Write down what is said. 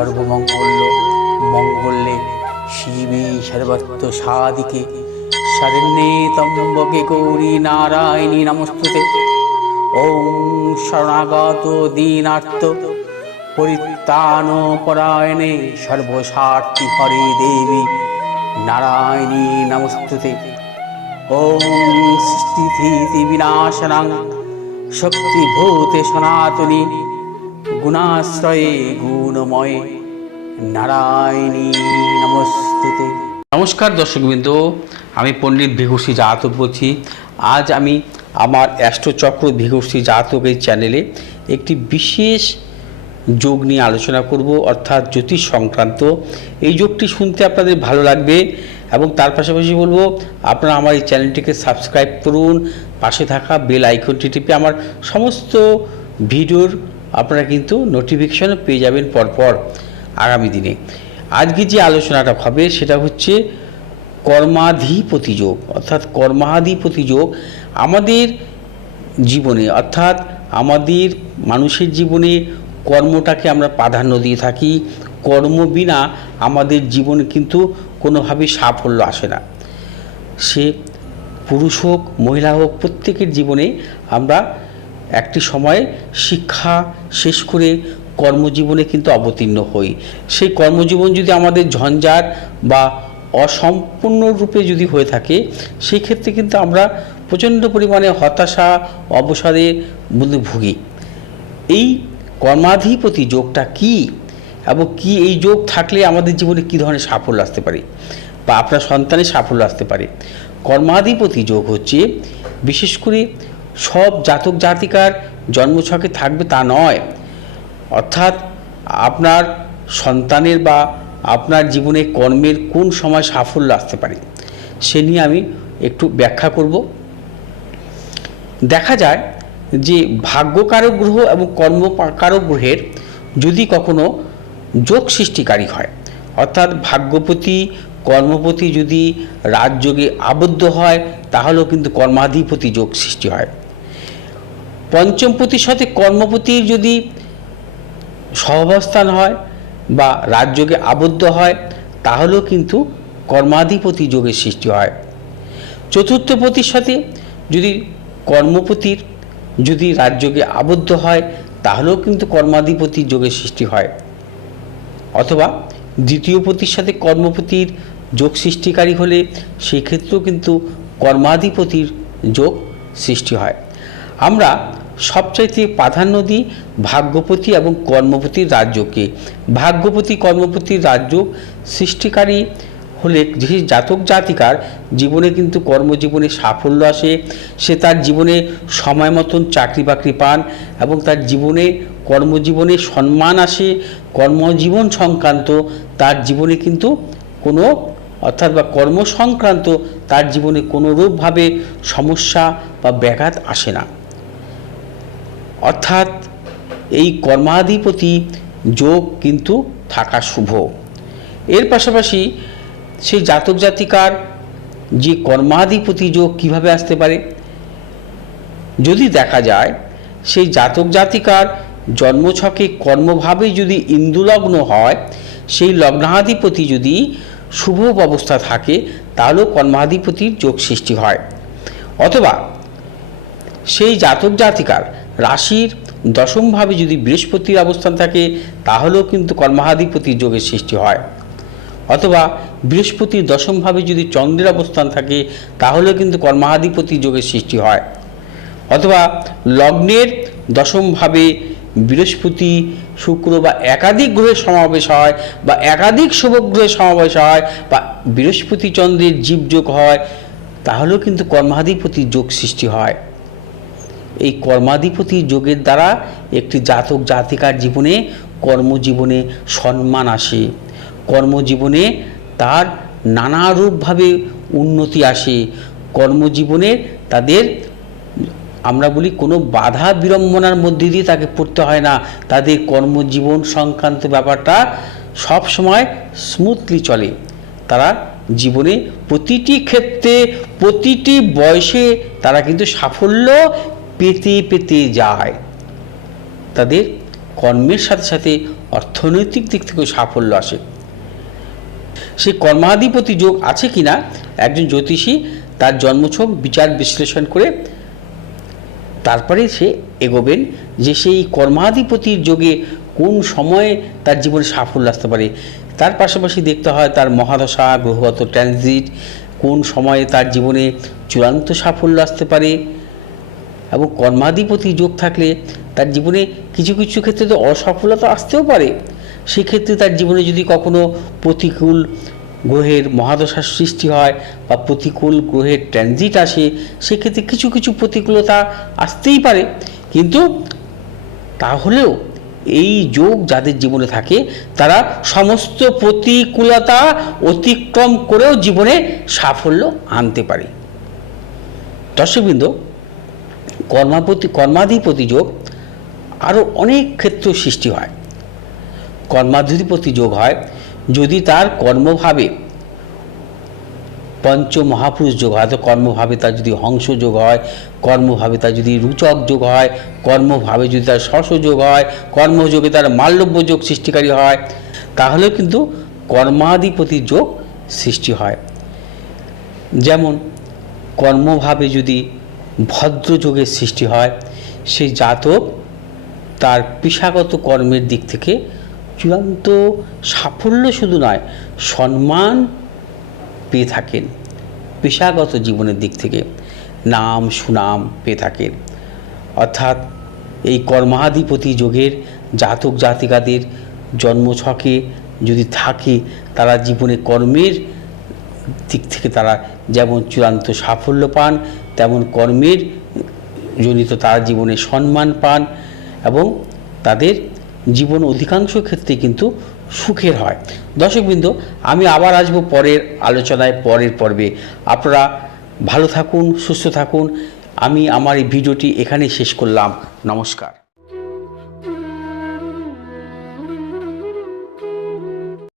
সর্বমঙ্গল মঙ্গলে শিবে সর্বত্র সাদিকে শরণ্যে ত্র্যম্বকে গৌরী নারায়ণী নমস্তুতে। ওম শরণাগত দীনার্ত পরিত্রাণ পরায়ণে সর্বস্বার্থী হরে দেবী নারায়ণী নমস্তুতে। ওম সৃষ্টিস্থিতি বিনাশনাং শক্তিভূতে সনাতনী গুণাশ্রয়ে গুণময়ে নারায়ণী নমস্তুতে। নমস্কার দর্শকবৃন্দ, আমি পণ্ডিত ভিঘুশ্রী জাতক বলছি। আজ আমি আমার অ্যাস্ট্রোচক্র ভিঘুশ্রী জাতক এই চ্যানেলে একটি বিশেষ যোগ নিয়ে আলোচনা করব, অর্থাৎ জ্যোতিষ সংক্রান্ত। এই যোগটি শুনতে আপনাদের ভালো লাগবে এবং তার পাশাপাশি বলবো আপনারা আমার এই চ্যানেলটিকে সাবস্ক্রাইব করুন, পাশে থাকা বেল আইকনটি টিপে আমার সমস্ত ভিডিওর আপনারা কিন্তু নোটিফিকেশন পেয়ে যাবেন পরপর আগামী দিনে। আজকে যে আলোচনাটা হবে সেটা হচ্ছে কর্মাধিপতি যোগ, অর্থাৎ কর্মাধিপতি যোগ আমাদের জীবনে, অর্থাৎ আমাদের মানুষের জীবনে কর্মটাকে আমরা প্রাধান্য দিয়ে থাকি। কর্ম বিনা আমাদের জীবনে কিন্তু কোনোভাবেই সাফল্য আসে না। সে পুরুষ হোক মহিলা হোক, প্রত্যেকের জীবনে আমরা একটি সময়ে শিক্ষা শেষ করে কর্মজীবনে কিন্তু অবতীর্ণ হই। সেই কর্মজীবন যদি আমাদের ঝঞ্ঝাট বা অসম্পূর্ণ রূপে যদি হয়ে থাকে, সেই ক্ষেত্রে কিন্তু আমরা প্রচণ্ড পরিমাণে হতাশা অবসাদে ভুগি। এই কর্মাধিপতি যোগটা কি এবং কি এই যোগ থাকলে আমাদের জীবনে কী ধরনের সাফল্য আসতে পারে বা আপনার সন্তানের সাফল্য আসতে পারে। কর্মাধিপতি যোগ হচ্ছে বিশেষ করে সব জাতক জাতিকার জন্মছকে থাকবে তা নয়, অর্থাৎ আপনার সন্তানের বা আপনার জীবনে কর্মের কোন সময় সাফল্য আসতে পারে সে নিয়ে আমি একটু ব্যাখ্যা করব। দেখা যায় যে ভাগ্যকারক গ্রহ এবং কর্মকারক গ্রহের যদি কখনো যোগ সৃষ্টিকারী হয়, অর্থাৎ ভাগ্যপতি কর্মপতি যদি রাজযোগে আবদ্ধ হয়, তাহলেও কিন্তু কর্মাধিপতি যোগ সৃষ্টি হয়। পঞ্চমপতির সাথে কর্মপতির যদি সহাবস্থান হয় বা রাজযোগে আবদ্ধ হয়, তাহলেও কিন্তু কর্মাধিপতি যোগের সৃষ্টি হয়। চতুর্থপতির সাথে যদি কর্মপতির যদি রাজযোগে আবদ্ধ হয়, তাহলেও কিন্তু কর্মাধিপতি যোগের সৃষ্টি হয়। অথবা দ্বিতীয় পতির সাথে কর্মপতির যোগ সৃষ্টিকারী হলে সেই ক্ষেত্রেও কিন্তু কর্মাধিপতির যোগ সৃষ্টি হয়। আমরা সবচাইতে প্রাধান্য দিই ভাগ্যপতি এবং কর্মপতির রাজযোগকে। ভাগ্যপতি কর্মপতির রাজযোগ সৃষ্টিকারী হলে যে জাতক জাতিকার জীবনে কিন্তু কর্মজীবনে সাফল্য আসে, সে তার জীবনে সময় মতন চাকরি বাকরি পান এবং তার জীবনে কর্মজীবনে সম্মান আসে। কর্মজীবন সংক্রান্ত তার জীবনে কিন্তু কোনো অর্থাৎ বা কর্ম সংক্রান্ত তার জীবনে কোনোরূপভাবে সমস্যা বা ব্যাঘাত আসে না। অর্থাৎ এই কর্মাধিপতি যোগ কিন্তু থাকা শুভ। এর পাশাপাশি সেই জাতক জাতিকার যে কর্মাধিপতি যোগ কিভাবে আসতে পারে, যদি দেখা যায় সেই জাতক জাতিকার জন্মছকে কর্মভাবে যদি ইন্দুলগ্ন হয়, সেই লগ্নাধিপতি যদি শুভ অবস্থা থাকে, তাহলেও কর্মাধিপতির যোগ সৃষ্টি হয়। অথবা সেই জাতক জাতিকার রাশির দশমভাবে যদি বৃহস্পতির অবস্থান থাকে, তাহলেও কিন্তু কর্মাধিপতির যোগের সৃষ্টি হয়। অথবা বৃহস্পতির দশমভাবে যদি চন্দ্রের অবস্থান থাকে, তাহলেও কিন্তু কর্মাধিপতি যোগের সৃষ্টি হয়। অথবা লগ্নের দশমভাবে বৃহস্পতি শুক্র বা একাধিক গ্রহের সমাবেশ হয় বা একাধিক শুভগ্রহের সমাবেশ হয় বা বৃহস্পতি চন্দ্রের জীবযোগ হয়, তাহলেও কিন্তু কর্মাধিপতি যোগ সৃষ্টি হয়। এই কর্মাধিপতি যোগের দ্বারা একটি জাতক জাতিকার জীবনে কর্মজীবনে সম্মান আসে, কর্মজীবনে তার নানারূপভাবে উন্নতি আসে, কর্মজীবনে তাদের আমরা বলি কোনো বাধা বিড়ম্বনার মধ্যে দিয়ে তাকে পড়তে হয় না। তাদের কর্মজীবন সংক্রান্ত ব্যাপারটা সব সময় স্মুথলি চলে। তারা জীবনে প্রতিটি ক্ষেত্রে প্রতিটি বয়সে তারা কিন্তু সাফল্য পেতে পেতে যায়। তাদের কর্মের সাথে সাথে অর্থনৈতিক দিক থেকেও সাফল্য আসে। সেই কর্মাধিপতি যোগ আছে কিনা একজন জ্যোতিষী তার জন্মছক বিচার বিশ্লেষণ করে তারপরে সে এগোবেন যে সেই কর্মাধিপতির যোগে কোন সময়ে তার জীবনে সাফল্য আসতে পারে। তার পাশাপাশি দেখতে হয় তার মহাদশা, গ্রহগত ট্রানজিট, কোন সময়ে তার জীবনে চূড়ান্ত সাফল্য আসতে পারে। এবং কর্মাধিপতি যোগ থাকলে তার জীবনে কিছু কিছু ক্ষেত্রে তো অসফলতা আসতেও পারে। সেক্ষেত্রে তার জীবনে যদি কখনো প্রতিকূল গ্রহের মহাদশার সৃষ্টি হয় বা প্রতিকূল গ্রহের ট্রানজিট আসে, সেক্ষেত্রে কিছু কিছু প্রতিকূলতা আসতেই পারে। কিন্তু তাহলেও এই যোগ যাদের জীবনে থাকে তারা সমস্ত প্রতিকূলতা অতিক্রম করেও জীবনে সাফল্য আনতে পারে। দর্শকবৃন্দ, কর্মাধিপতি যোগ আরও অনেক ক্ষেত্র সৃষ্টি হয়। কর্মাধিপতি যোগ হয় যদি তার কর্মভাবে পঞ্চ মহাপুরুষ যোগ হয়, তো কর্মভাবে তার যদি হংস যোগ হয়, কর্মভাবে তার যদি রুচক যোগ হয়, কর্মভাবে যদি তার শশ যোগ হয়, কর্মযোগে তার মাল্যব্য যোগ সৃষ্টিকারী হয়, তাহলে কিন্তু কর্মাধিপতি যোগ সৃষ্টি হয়। যেমন কর্মভাবে যদি ভদ্র যোগের সৃষ্টি হয়, সেই জাতক তার পেশাগত কর্মের দিক থেকে চূড়ান্ত সাফল্য শুধু নয়, সম্মান পেয়ে থাকেন। পেশাগত জীবনের দিক থেকে নাম সুনাম পেয়ে থাকেন। অর্থাৎ এই কর্মাধিপতি যোগের জাতক জাতিকাদের জন্মছকে যদি থাকে, তারা জীবনে কর্মের দিক থেকে তারা যেমন চূড়ান্ত সাফল্য পান, তেমন কর্মের জনিত তারা জীবনে সম্মান পান এবং তাদের জীবন অধিকাংশ ক্ষেত্রে কিন্তু সুখের হয়। দর্শকবৃন্দ, আমি আবার আসবো পরের আলোচনায়, পরের পর্বে। আপনারা ভালো থাকুন, সুস্থ থাকুন। আমি আমার এই ভিডিওটি এখানেই শেষ করলাম। নমস্কার।